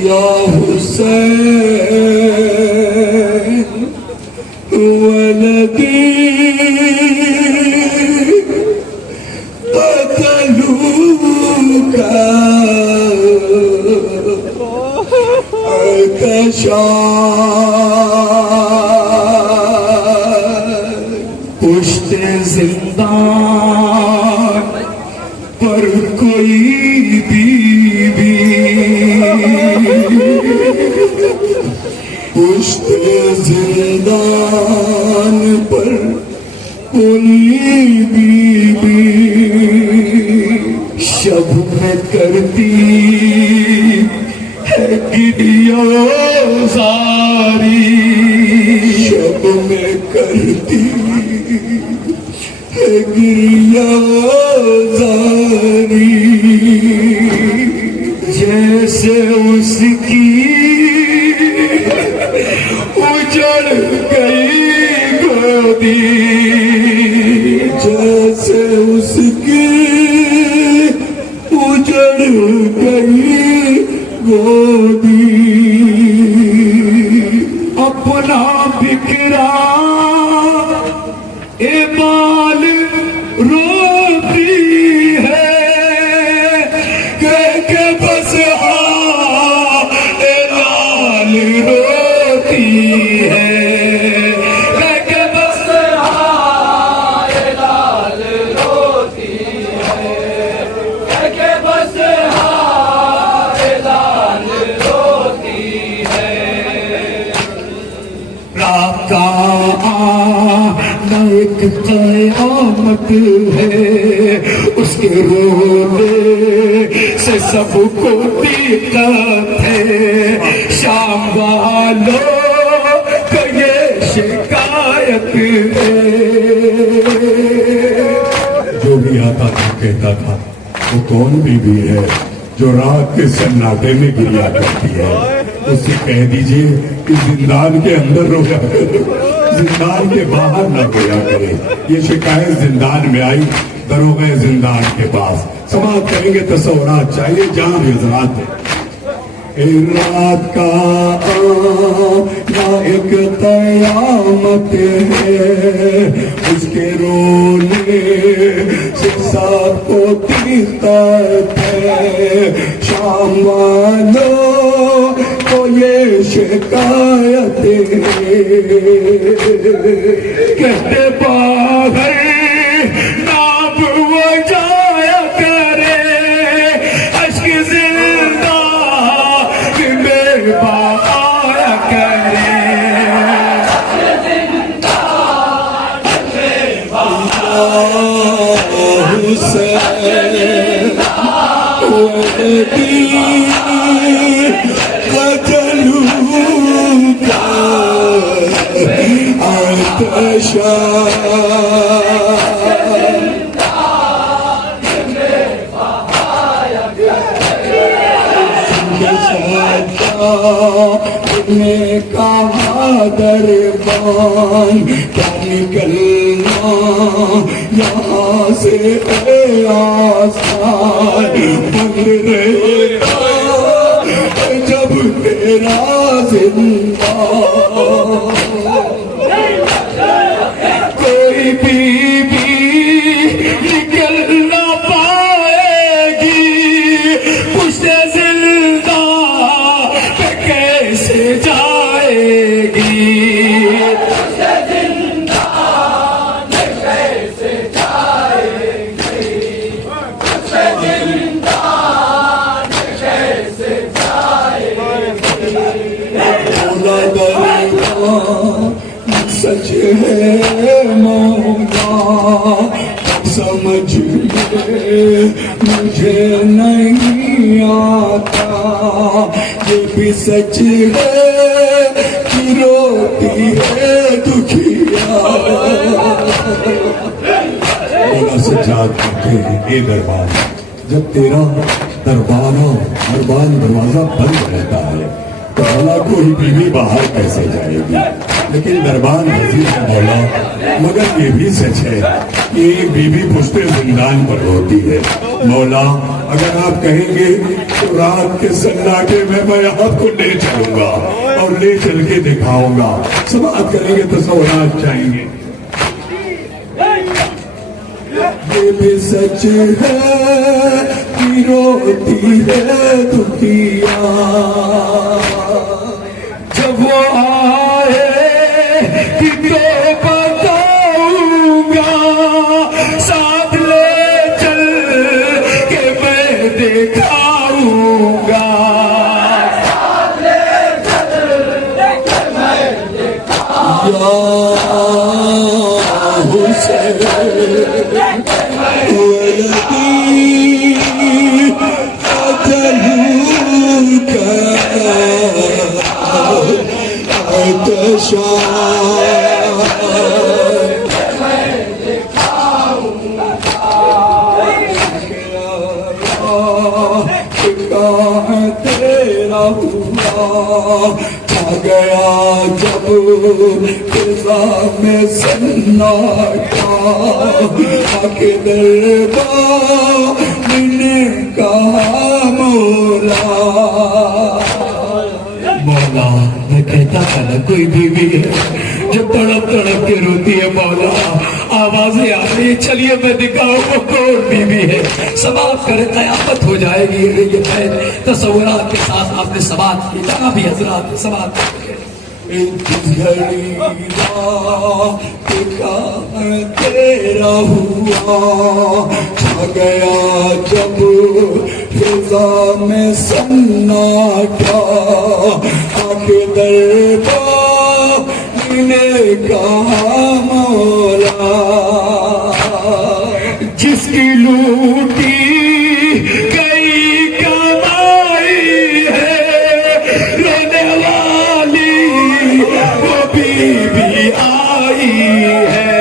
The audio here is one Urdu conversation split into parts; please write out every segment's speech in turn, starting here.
یا حسین ولدی قتلوك پشت زندان پر کوئی بی بی پشت زندان پر کوئی بی بی شب میں کرتی ہے گریہ زاری شب میں کرتی ہے گریہ زاری جیسے اس کی اجڑ گئی گودی جیسے اس کی اجڑ گئی گودی اپنا بکھرا اے بال روتی ہے کہہ کے بس ہاں اے لال روتی ہے کہہ کے بس ہاں اے لال روتی ہے کہہ کے بس ہاں اے لال روتی ہے راکا ایک قیامت ہے اس کے رونے سے سب کو دقت ہے شام والوں کو یہ شکایت ہے جو بھی آتا تھا کہتا تھا وہ کون بی بی ہے جو رات کے سناٹے میں گریا کرتی ہے اس سے کہہ دیجئے کہ زندان کے اندر رویا کرے زندان کے باہر نہ رویا کرے یہ شکایت زندان میں آئی دروغہ زندان کے پاس سماعت کریں گے تصورات چاہیے جہاں حضرات ہے رات کا آنا ایک قیامت ہے اس کے رونے سے سب کو دقت ہے شام والوں کو یہ شکایت ہے کہتے باہر ناب وہ جایا کرے اشک زندان میں بایا کرے حسین ولدی قتلوك عطشا نے کہا دربان کیا نکلنا یہاں سے اے آسان بن رہے گا جب تیرا زندان کوئی بی بی نکل نہ پائے گی پشت زندان پہ کیسے جائے گی پشت زندان پہ کیسے جائے گی پشت زندان پہ کیسے جائے گی مولا دربان سچ ہے مولا سمجھ میں مجھے نہیں آتا یہ بھی سچ ہے کہ روتی ہے دکھیا مولا سجاد کہتے ہیں اے دربان جب تیرا دربان دروازہ بند رہتا ہے تو مولا کوئی بیوی باہر کیسے جائے گی لیکن دربان حضیر ہے مولا مگر یہ بھی سچ ہے کہ ایک بیوی پشت زندان پر ہوتی ہے مولا اگر آپ کہیں گے تو رات کے سناٹے میں آپ کو لے چلوں گا اور لے چل کے دکھاؤں گا. سماعت کریں گے تصورات چاہیں گے. یہ بھی سچ ہے کہ روتی ہے دنیا جب وہ آئے کہ تو بتاؤں گا ساتھ لے چل کے میں دکھاؤں گا. ساتھ لے چل کے میں دکھاؤں گا. حسین تیرا ہوا آ گیا جب فضا میں سناٹا آ کے دربار نے کہا مولا مولا. میں کہتا تھا نا کوئی بیوی ہے جب تڑپ تڑپ کے روتی ہے مولا آوازیں آ رہی. چلیے میں دکھاؤں وہ کون بیوی ہے. سماعت کرے قیامت ہو جائے گی. یہ تصورات کے ساتھ آپ نے سماعت کی. جہاں بھی حضرات سماعت تیرا ہوا آ گیا جب فضا میں سناٹا آ کے دربار نے کہا مولا جس کی لوٹی گئی کمائی ہے رونے والی وہ بیوی آئی ہے.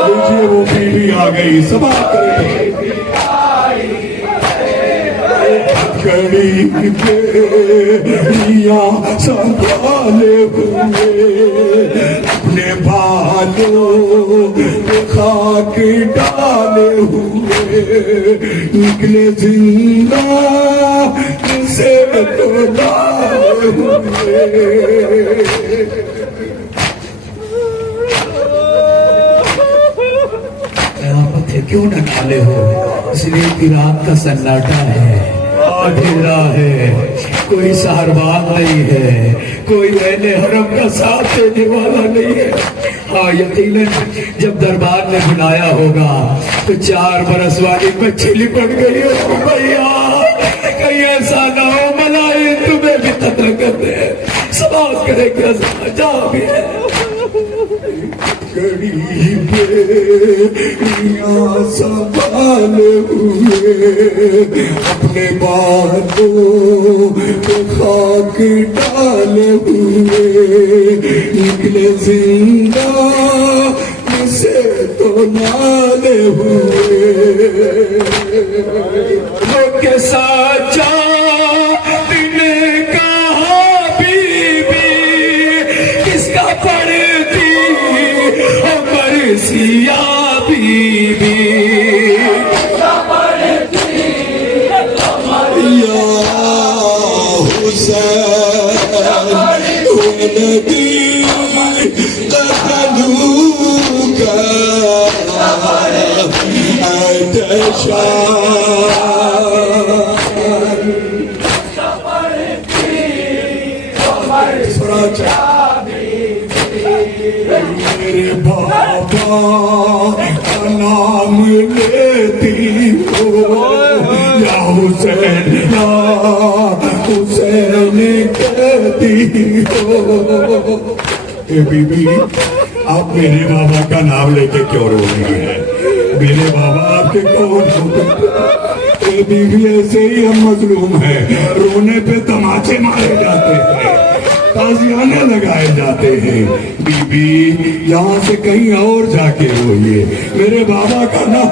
دیکھیے وہ بیوی آ گئی. سماعت کریں کڑی بیڑیاں سنبھالے ہوئے اپنے بالوں پہ خاک ڈالے ہوئے نکلے زندہ سے تو لائے ہوئے. قیامت ہے کیوں نہ ڈالے ہو اس لیے کہ رات کا سناٹا ہے اندھیرا ہے کوئی سہربان نہیں ہے کوئی اہل حرم کا ساتھ دینے والا نہیں ہے. ہاں یقیناً جب دربار نے بنایا ہوگا تو 4 برس والی بچی لپٹ گئی ہو بھیا کہیں ایسا نہ ہو ملائک تمہیں بھی قتل کر دے. سماعت کرے کہ جا بھی ہے. کڑی بیڑیاں سنبھالے ہوئے اپنے بالوں پہ خاک ڈالے ہوئے نکلے زندہ سے تو نالے ہوئے. وہ کے ساتھ جا سیا بی بی یا حسین نبی قتلو کا میرے بابا کا نام لیتی ہو یا حسین یا حسین کہتی ہو. اے بی بی آپ میرے بابا کا نام لے کے کیوں رو رہی ہیں؟ میرے بابا آپ کے کون ہوتے؟ اے بی بی ایسے ہی ہم مظلوم ہیں رونے پہ تماچے مارے جاتے ہیں تازیانے لگائے جاتے ہیں. بی بی یہاں سے کہیں اور جا کے روئیے میرے بابا کا نام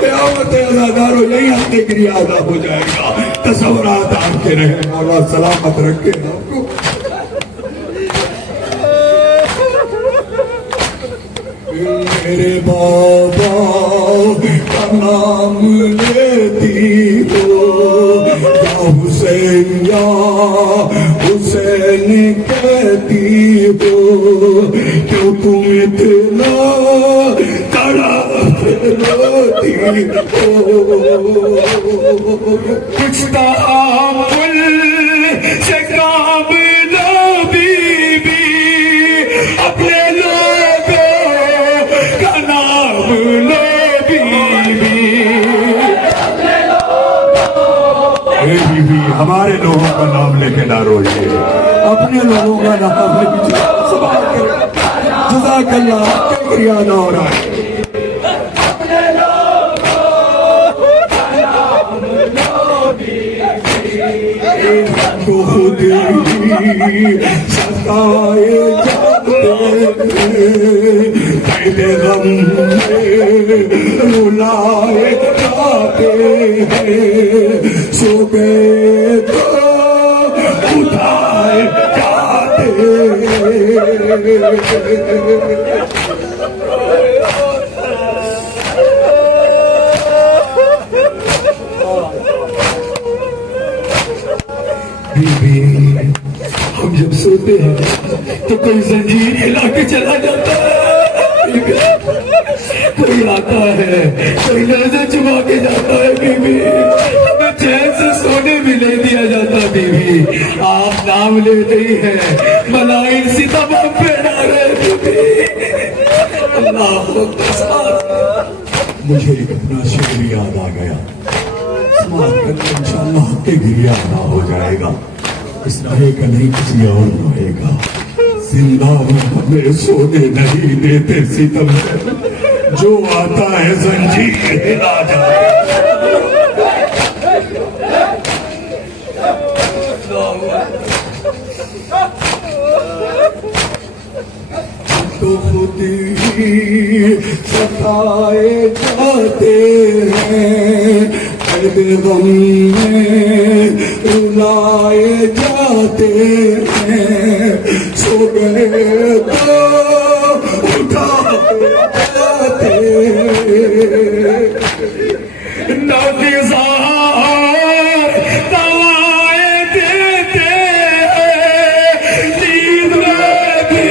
قیامت ازادارو یہی آتے گریا ادا ہو جائے گا. تصورات آپ کے رہے مولا سلامت رکھے آپ کو. میرے بابا کا نام لیتی ہو یا حسین کہتی ہو کیوں تم اتنا روتی ہو کچھ تعامل سے کام لو بی بی اپنے لوگوں کا نام لو بی بی اے بی بی ہمارے لوگوں کا نام لے کے نہ روئیے اپنے لوگوں کا نام لے کے جزاک اللہ شکریہ نہ ہو رہا ہے تو خود ہی ستائے جاتے پہلے غم میں رلائے جاتے سو گئے تو اٹھائے جاتے ہم جب سوتے ہیں تو کوئی زنجیر ہلا کے چلا جاتا ہے کوئی آتا ہے کوئی نظر چبا کے جاتا ہے بیوی ہمیں چین سے سونے بھی نہیں دیا جاتا بیوی آپ نام لیتے ہی ہیں ملائن ستم ہم پہ ڈالے بیوی اللہ مجھے ایک اپنا شعر یاد آ گیا سماعت کر کے انشاءاللہ کے گریا ادا ہو جائے گا اس رہے کا نہیں کسی اور رہے گا زندہ ہمیں سونے نہیں دیتے ستم جو آتا ہے زنجیر ہلا جائے تو خود ہی ستائے جاتے ہیں قید غم میں رلائے جاتے ہیں سو گئے تو اٹھائے جاتے نفیزار دوائے دیتے نیند میں بھی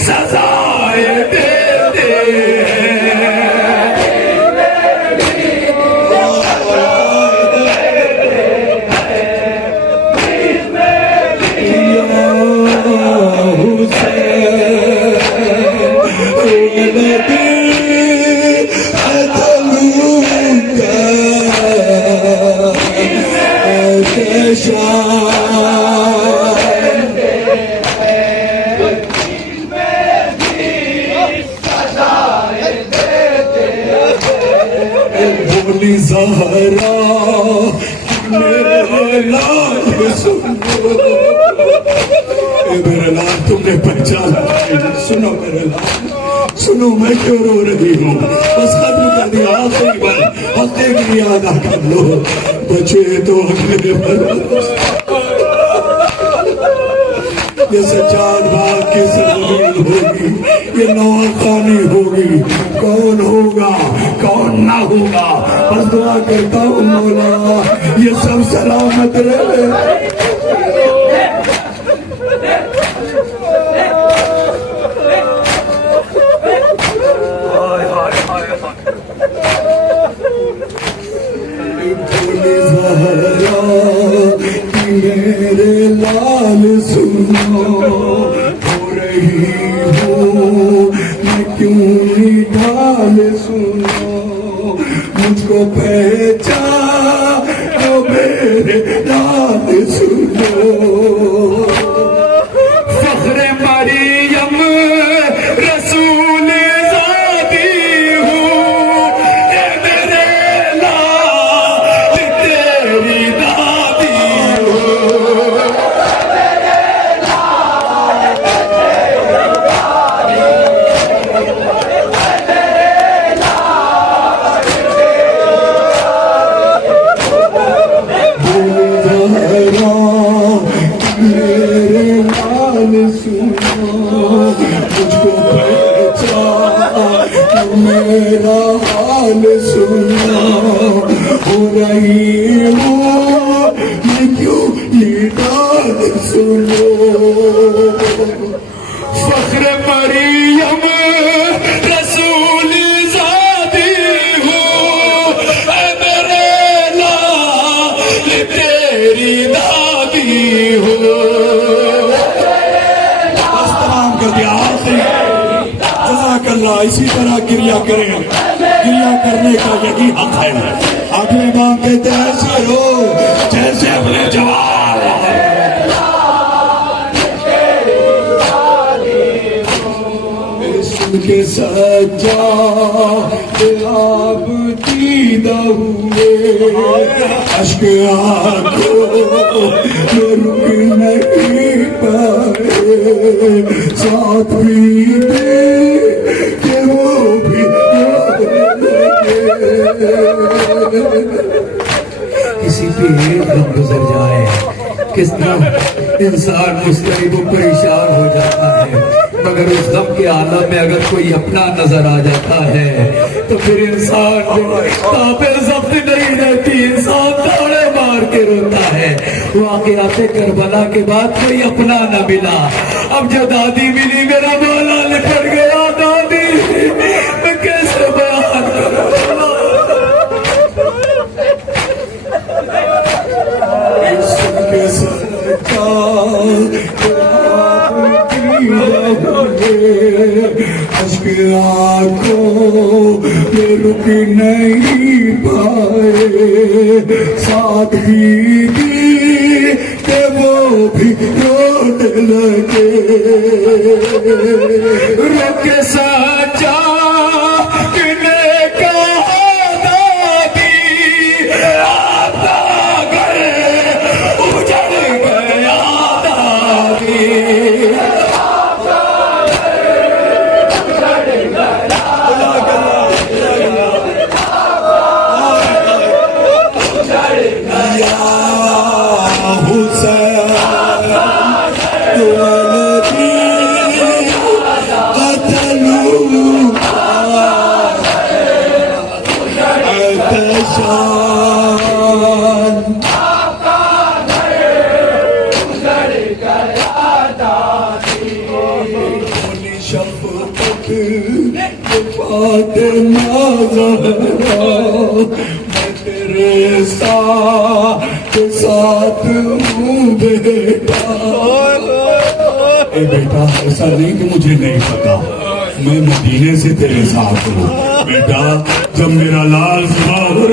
سزائے دیتے بولی زہرا میرے لال سنو میرے لال تم نے پہچانا سنو میرے لال سنو میں کیوں رو رہی ہوں بس ختم کر دیا آخری بار ہفتے کی یاد آ کر لو بچے تو اگلے بار یہ سجاد بات کی زمین ہوگی یہ نوخانی ہوگی کون ہوگا کون نہ ہوگا بس دعا کرتا ہوں مولا یہ سب سلامت رہے میرے لال سنو ہو رہی ہوں میں کیوں نہیں ڈال سنو مجھ کو پہچانو میرے لال سنو فخر مریم رسول زادی ہوں اے میرے لال تیری دادی ہوں میرا حال سننا ہو رہی ہوں میں کیوں یہ بات سنو فخر مریم رسول زادی ہوں اے میرے لال تیری دادی ہوں استرام کر دیا جزاک اللہ اسی طرح گریہ کریں گریہ کرنے کا یہی حق ہے اگلے ماں کہتے ایسے ہو جیسے اپنے جوان اس کے سجا آپ دیدہ ہوئے عشق آنکھوں رک نہیں پائے ساتھ بھی دے کہ وہ بھی کسی پہ ایک دم گزر جائے کس طرح انسان مضطرب و پریشان ہو جاتا ہے مگر اس غم کے عالم میں اگر کوئی اپنا نظر آ جاتا ہے تو پھر انسان تابے ضبط نہیں رہتی انسان داڑے مار کے روتا ہے واقعات کربلا کے بعد کوئی اپنا نہ ملا اب جو دادی ملی میرا مولا لپٹ گیا دادی میں کیسے بیان کروں عشق آنکھوں میں رک نہیں پائے ساتھ بھی دی کہ وہ بھی رونے لگے رک سچا کنے کہا دادی آپ گئے اجڑ گیا دادی تیرے ساتھ ہوں بیٹا اے بیٹا ایسا نہیں کہ مجھے نہیں پتا میں مدینے سے تیرے ساتھ ہوں بیٹا جب میرا لال ظہور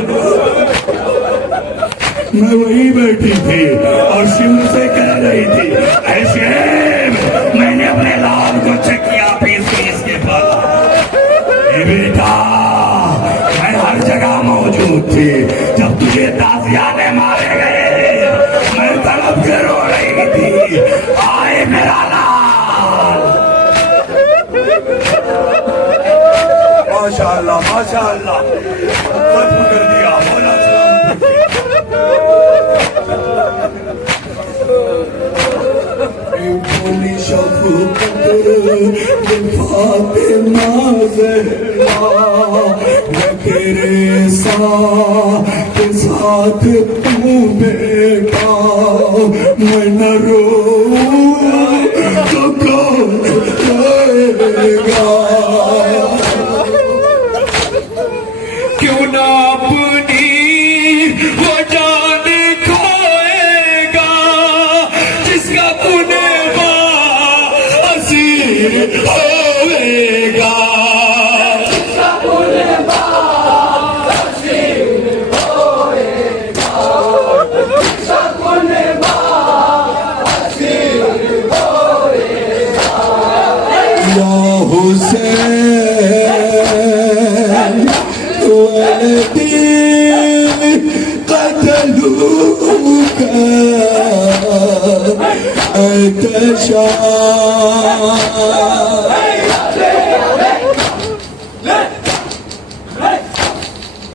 میں وہی بیٹھی تھی اور شیو سے کہہ رہی تھی ایسے میں نے اپنے لال کو چیک کیا پیس کے پاس اے بیٹا میں ہر جگہ موجود تھی جب تجھے تازیانے مارے گئے میں تڑپ کے رو رہی تھی آئے میرا لال ماشاءاللہ ماشاءاللہ ختم کر دیا مولا بولی شفقت فاطمہ زہرا میں تیرے ساتھ ہوں بیٹا میں نہ روؤں تو کون روئے گا کیوں نہ اپنی وہ جان کھوئے گا جس کا تُنے اسیر ہوئے گا یا حسین ولدی قتلوک اتشان